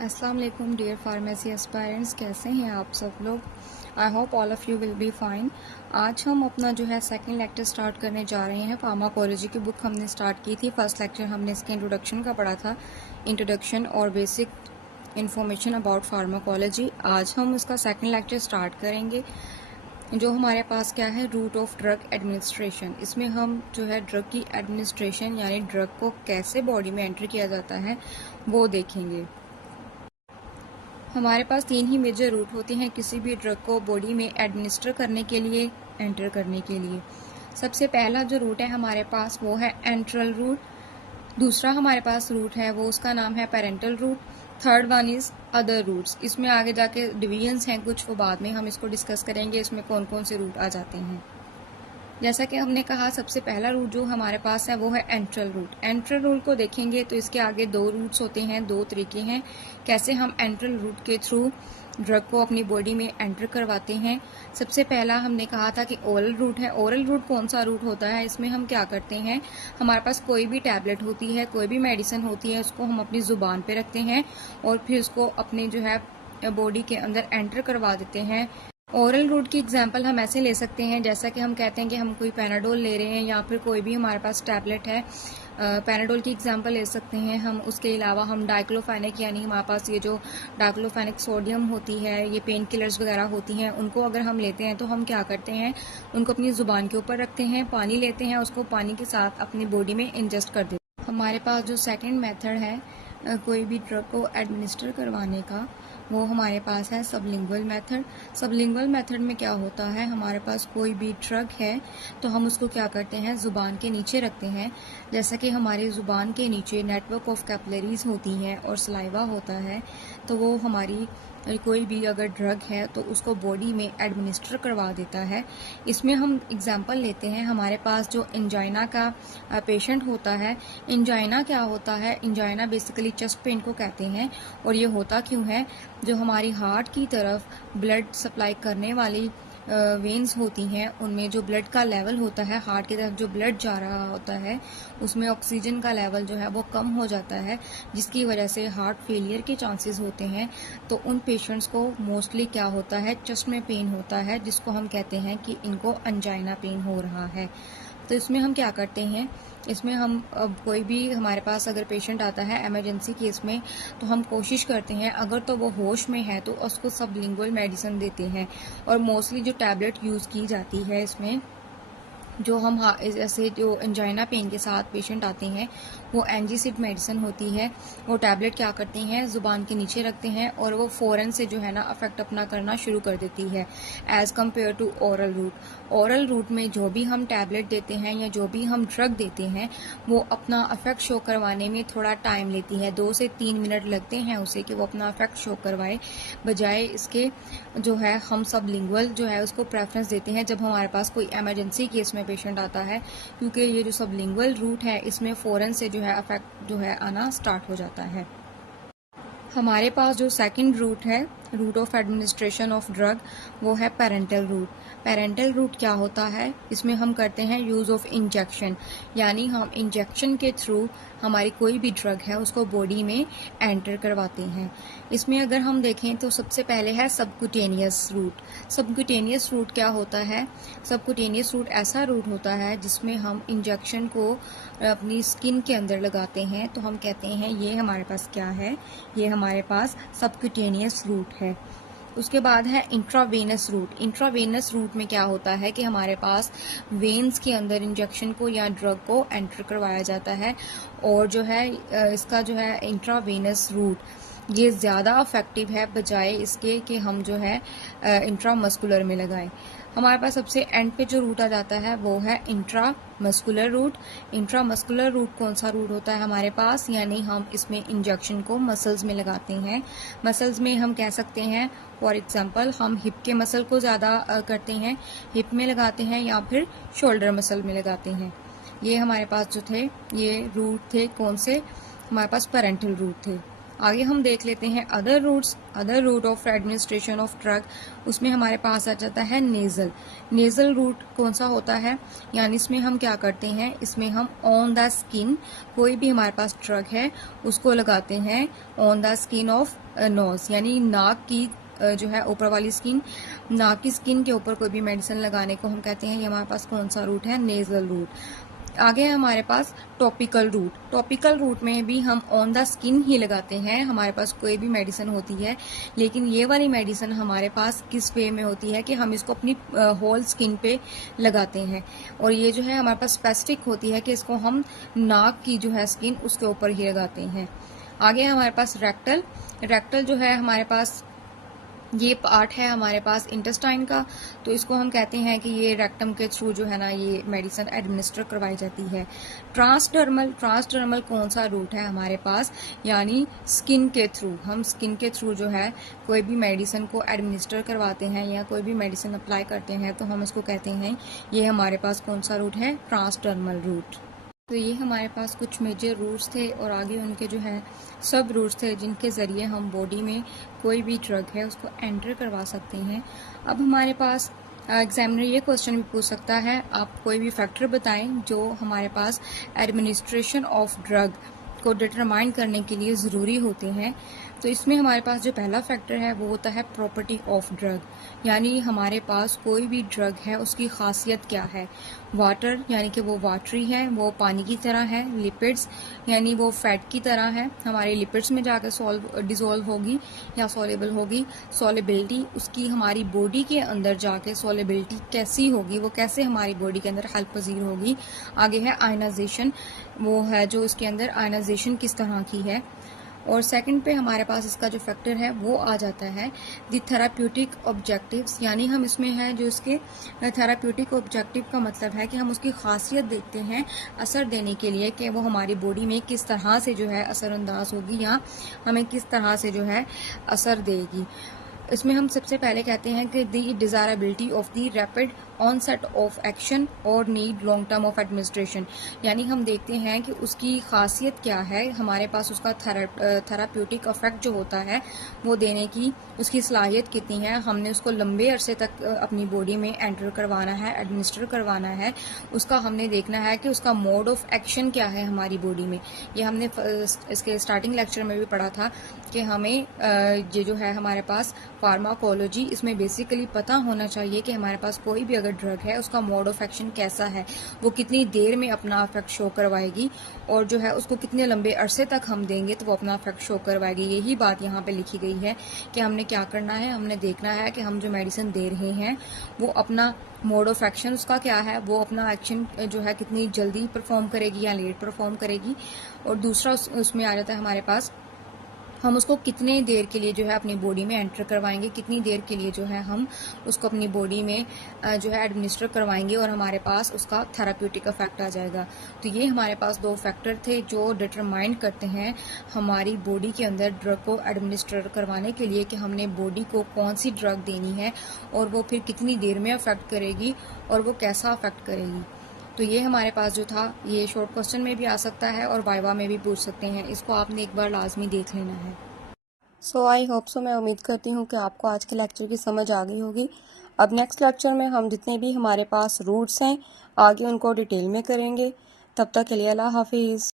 अस्सलाम वालेकुम dear pharmacy aspirants, कैसे हैं आप सब लोग। I hope all of you will be fine. आज हम अपना जो है सेकंड लेक्चर स्टार्ट करने जा रहे हैं। फार्माकोलॉजी की बुक हमने स्टार्ट की थी। फर्स्ट लेक्चर हमने इसके इंट्रोडक्शन का पढ़ा था, इंट्रोडक्शन और बेसिक इन्फॉर्मेशन अबाउट फार्माकोलॉजी। आज हम उसका सेकंड लेक्चर स्टार्ट करेंगे, जो हमारे पास क्या है, रूट ऑफ ड्रग एडमिनिस्ट्रेशन। इसमें हम जो है ड्रग की एडमिनिस्ट्रेशन यानी ड्रग को कैसे बॉडी में एंटर किया जाता है वो देखेंगे। हमारे पास 3 ही मेजर रूट होते हैं किसी भी ड्रग को बॉडी में एडमिनिस्टर करने के लिए, एंटर करने के लिए। सबसे पहला जो रूट है हमारे पास वो है एंट्रल रूट। दूसरा हमारे पास रूट है वो उसका नाम है parental route. Third one is other routes. इसमें आगे जाके डिवीजन्स हैं कुछ, वो बाद में हम इसको डिस्कस करेंगे, इसमें कौन कौन से रूट आ जाते हैं। जैसा कि हमने कहा, सबसे पहला रूट जो हमारे पास है वो है एंट्रल रूट। एंट्रल रूट को देखेंगे तो इसके आगे 2 रूट्स होते हैं, 2 तरीके हैं कैसे हम एंट्रल रूट के थ्रू ड्रग को अपनी बॉडी में एंटर करवाते हैं। सबसे पहला हमने कहा था कि ओरल रूट है। ओरल रूट कौन सा रूट होता है, इसमें हम क्या करते हैं, हमारे पास कोई भी टैबलेट होती है, कोई भी मेडिसिन होती है, उसको हम अपनी जुबान पे रखते हैं और फिर उसको अपने जो है बॉडी के अंदर एंटर करवा देते हैं। ओरल रूट की एग्जांपल हम ऐसे ले सकते हैं, जैसा कि हम कहते हैं कि हम कोई पैनाडोल ले रहे हैं या फिर कोई भी हमारे पास टैबलेट है, पैनाडोल की एग्जांपल ले सकते हैं हम। उसके अलावा हम डाइक्लोफेनिक यानी हमारे पास ये जो डाइक्लोफेनिक सोडियम होती है, ये पेन किलर्स वगैरह होती हैं, उनको अगर हम लेते हैं तो हम क्या करते हैं, उनको अपनी ज़ुबान के ऊपर रखते हैं, पानी लेते हैं, उसको पानी के साथ अपनी बॉडी में इंजेस्ट कर देते हैं। हमारे पास जो सेकेंड मेथड है कोई भी ड्रग को एडमिनिस्टर करवाने का, वो हमारे पास है सबलिंगुअल मेथड। सबलिंगुअल मेथड में क्या होता है, हमारे पास कोई भी ड्रग है तो हम उसको क्या करते हैं, ज़ुबान के नीचे रखते हैं। जैसा कि हमारी ज़ुबान के नीचे नेटवर्क ऑफ कैपिलरीज होती हैं और सलाइवा होता है, तो वो हमारी कोई भी अगर ड्रग है तो उसको बॉडी में एडमिनिस्टर करवा देता है। इसमें हम एग्जांपल लेते हैं, हमारे पास जो एंजाइना का पेशेंट होता है। एंजाइना क्या होता है, एंजाइना बेसिकली चेस्ट पेन को कहते हैं, और ये होता क्यों है, जो हमारी हार्ट की तरफ ब्लड सप्लाई करने वाली वेन्स होती हैं, उनमें जो ब्लड का लेवल होता है, हार्ट की तरफ जो ब्लड जा रहा होता है, उसमें ऑक्सीजन का लेवल जो है वो कम हो जाता है, जिसकी वजह से हार्ट फेलियर के चांसेस होते हैं। तो उन पेशेंट्स को मोस्टली क्या होता है, चेस्ट में पेन होता है, जिसको हम कहते हैं कि इनको एंजाइना पेन हो रहा है। तो इसमें हम क्या करते हैं, इसमें हम अब कोई भी हमारे पास अगर पेशेंट आता है इमरजेंसी केस में, तो हम कोशिश करते हैं अगर तो वो होश में है तो उसको सबलिंगुअल मेडिसिन देते हैं। और मोस्टली जो टैबलेट यूज़ की जाती है इसमें, जो हम जैसे जो एंजाइना पेन के साथ पेशेंट आते हैं, वो एंजीसिड मेडिसिन होती है। वो टैबलेट क्या करती हैं, ज़ुबान के नीचे रखते हैं और वो फ़ौरन से जो है ना अफेक्ट अपना करना शुरू कर देती है, as compare to oral route. Oral route में जो भी हम टैबलेट देते हैं या जो भी हम ड्रग देते हैं, वो अपना अफेक्ट शो करवाने में थोड़ा टाइम लेती है, 2 से 3 मिनट लगते हैं उसे कि वो अपना अफेक्ट शो करवाए। बजाय इसके जो है हम सबलिंगुअल जो है उसको प्रेफरेंस देते हैं जब हमारे पास कोई इमरजेंसी केस में पेशेंट आता है, क्योंकि ये जो सबलिंगुअल रूट है इसमें फ़ौरन से जो है अफेक्ट जो है आना स्टार्ट हो जाता है। हमारे पास जो सेकंड रूट है, route of administration of drug, वो है पेरेंटल रूट। पेरेंटल रूट क्या होता है, इसमें हम करते हैं यूज़ ऑफ इंजेक्शन, यानी हम इंजेक्शन के थ्रू हमारी कोई भी ड्रग है उसको बॉडी में एंटर करवाते हैं। इसमें अगर हम देखें तो सबसे पहले है सबक्यूटेनियस रूट। सबक्यूटेनियस रूट क्या होता है, सबक्यूटेनियस रूट ऐसा रूट होता है जिसमें हम इंजेक्शन को अपनी स्किन के अंदर लगाते हैं, तो हम कहते हैं ये हमारे पास क्या है, ये हमारे पास सबक्यूटेनियस रूट है। उसके बाद है इंट्रावेनस रूट। इंट्रावेनस रूट में क्या होता है कि हमारे पास वेन्स के अंदर इंजेक्शन को या ड्रग को एंटर करवाया जाता है, और जो है इसका जो है इंट्रावेनस रूट ये ज़्यादा अफेक्टिव है बजाय इसके कि हम जो है इंट्रामस्कुलर में लगाएं। हमारे पास सबसे एंड पे जो रूट आ जाता है वो है इंट्रामस्कुलर रूट। इंट्रामस्कुलर रूट कौन सा रूट होता है हमारे पास, यानी हम इसमें इंजेक्शन को मसल्स में लगाते हैं। मसल्स में हम कह सकते हैं, फॉर एग्जांपल हम हिप के मसल को ज़्यादा करते हैं, हिप में लगाते हैं या फिर शोल्डर मसल में लगाते हैं। ये हमारे पास जो थे ये रूट थे कौन से, हमारे पास पेरेंटल रूट थे। आगे हम देख लेते हैं other routes. Other route of administration of drug, उसमें हमारे पास आ जाता है नेजल। नेजल रूट कौन सा होता है, यानी इसमें हम क्या करते हैं, इसमें हम ऑन द स्किन, कोई भी हमारे पास ड्रग है उसको लगाते हैं on the skin of nose, यानी नाक की जो है ऊपर वाली स्किन, नाक की स्किन के ऊपर कोई भी मेडिसिन लगाने को हम कहते हैं, ये हमारे पास कौन सा रूट है, नेजल रूट। आगे है हमारे पास टॉपिकल रूट। टॉपिकल रूट में भी हम ऑन द स्किन ही लगाते हैं, हमारे पास कोई भी मेडिसिन होती है, लेकिन ये वाली मेडिसिन हमारे पास किस वे में होती है कि हम इसको अपनी होल स्किन पे लगाते हैं, और ये जो है हमारे पास स्पेसिफिक होती है कि इसको हम नाक की जो है स्किन उसके ऊपर ही लगाते हैं। आगे है हमारे पास रेक्टल। रेक्टल जो है हमारे पास ये पार्ट है हमारे पास इंटेस्टाइन का, तो इसको हम कहते हैं कि ये रेक्टम के थ्रू जो है ना ये मेडिसिन एडमिनिस्टर करवाई जाती है। ट्रांसडर्मल, ट्रांसडर्मल कौन सा रूट है हमारे पास, यानी स्किन के थ्रू, हम स्किन के थ्रू जो है कोई भी मेडिसिन को एडमिनिस्टर करवाते हैं या कोई भी मेडिसिन अप्लाई करते हैं, तो हम इसको कहते हैं, ये हमारे पास कौन सा रूट है, ट्रांसडर्मल रूट। तो ये हमारे पास कुछ मेजर रूट्स थे, और आगे उनके जो है सब रूट्स थे जिनके ज़रिए हम बॉडी में कोई भी ड्रग है उसको एंटर करवा सकते हैं। अब हमारे पास एग्जामिनर ये क्वेश्चन भी पूछ सकता है, आप कोई भी फैक्टर बताएं जो हमारे पास एडमिनिस्ट्रेशन ऑफ ड्रग को डिटरमाइन करने के लिए ज़रूरी होते हैं। तो इसमें हमारे पास जो पहला फैक्टर है वो होता है प्रॉपर्टी ऑफ ड्रग, यानी हमारे पास कोई भी ड्रग है उसकी खासियत क्या है। वाटर यानी कि वो वाटरी है, वो पानी की तरह है। लिपिड्स यानी वो फैट की तरह है, हमारे लिपिड्स में जाकर डिसॉल्व होगी या सॉल्युबल होगी। सॉल्युबिलिटी, उसकी हमारी बॉडी के अंदर जाके सॉल्युबिलिटी कैसी होगी, वो कैसे हमारी बॉडी के अंदर हेल्प पजीर होगी। आगे है आयनाइजेशन, वो है जो इसके अंदर आयनाइजेशन किस तरह की है। और सेकंड पे हमारे पास इसका जो फैक्टर है वो आ जाता है द थेराप्यूटिक ऑब्जेक्टिव्स, यानी हम इसमें है जो इसके थेराप्यूटिक ऑब्जेक्टिव का मतलब है कि हम उसकी खासियत देखते हैं असर देने के लिए कि वो हमारी बॉडी में किस तरह से जो है असरअंदाज होगी या हमें किस तरह से जो है असर देगी। इसमें हम सबसे पहले कहते हैं कि the desirability of the rapid onset of action और need long term of administration, यानी हम देखते हैं कि उसकी खासियत क्या है, हमारे पास उसका थेराप्यूटिक इफेक्ट जो होता है वो देने की उसकी सलाहियत कितनी है, हमने उसको लंबे अरसे तक अपनी बॉडी में एंटर करवाना है, एडमिनिस्टर करवाना है, उसका हमने देखना है कि उसका मोड ऑफ एक्शन क्या है हमारी बॉडी में। ये हमने इसके स्टार्टिंग लेक्चर में भी पढ़ा था कि हमें ये जो है हमारे पास फार्माकोलॉजी, इसमें बेसिकली पता होना चाहिए कि हमारे पास कोई भी अगर ड्रग है उसका मोड ऑफ एक्शन कैसा है, वो कितनी देर में अपना इफेक्ट शो करवाएगी, और जो है उसको कितने लंबे अरसे तक हम देंगे तो वो अपना इफेक्ट शो करवाएगी। यही बात यहाँ पे लिखी गई है कि हमने क्या करना है, हमने देखना है कि हम जो मेडिसिन दे रहे हैं वो अपना मोड ऑफ एक्शन उसका क्या है, वो अपना एक्शन जो है कितनी जल्दी परफॉर्म करेगी या लेट परफॉर्म करेगी। और दूसरा उसमें आ जाता है हमारे पास हम उसको कितने देर के लिए जो है अपनी बॉडी में एंटर करवाएंगे, कितनी देर के लिए जो है हम उसको अपनी बॉडी में जो है एडमिनिस्टर करवाएंगे और हमारे पास उसका थेराप्यूटिक इफेक्ट आ जाएगा। तो ये हमारे पास दो फैक्टर थे जो डिटरमाइन करते हैं हमारी बॉडी के अंदर ड्रग को एडमिनिस्टर करवाने के लिए कि हमने बॉडी को कौन सी ड्रग देनी है और वो फिर कितनी देर में अफेक्ट करेगी और वो कैसा अफेक्ट करेगी। तो ये हमारे पास जो था ये शॉर्ट क्वेश्चन में भी आ सकता है और वाइवा में भी पूछ सकते हैं, इसको आपने एक बार लाजमी देख लेना है। सो आई होप सो, मैं उम्मीद करती हूँ कि आपको आज के लेक्चर की समझ आ गई होगी। अब नेक्स्ट लेक्चर में हम जितने भी हमारे पास रूट्स हैं आगे उनको डिटेल में करेंगे। तब तक के लिए अल्लाह हाफिज़।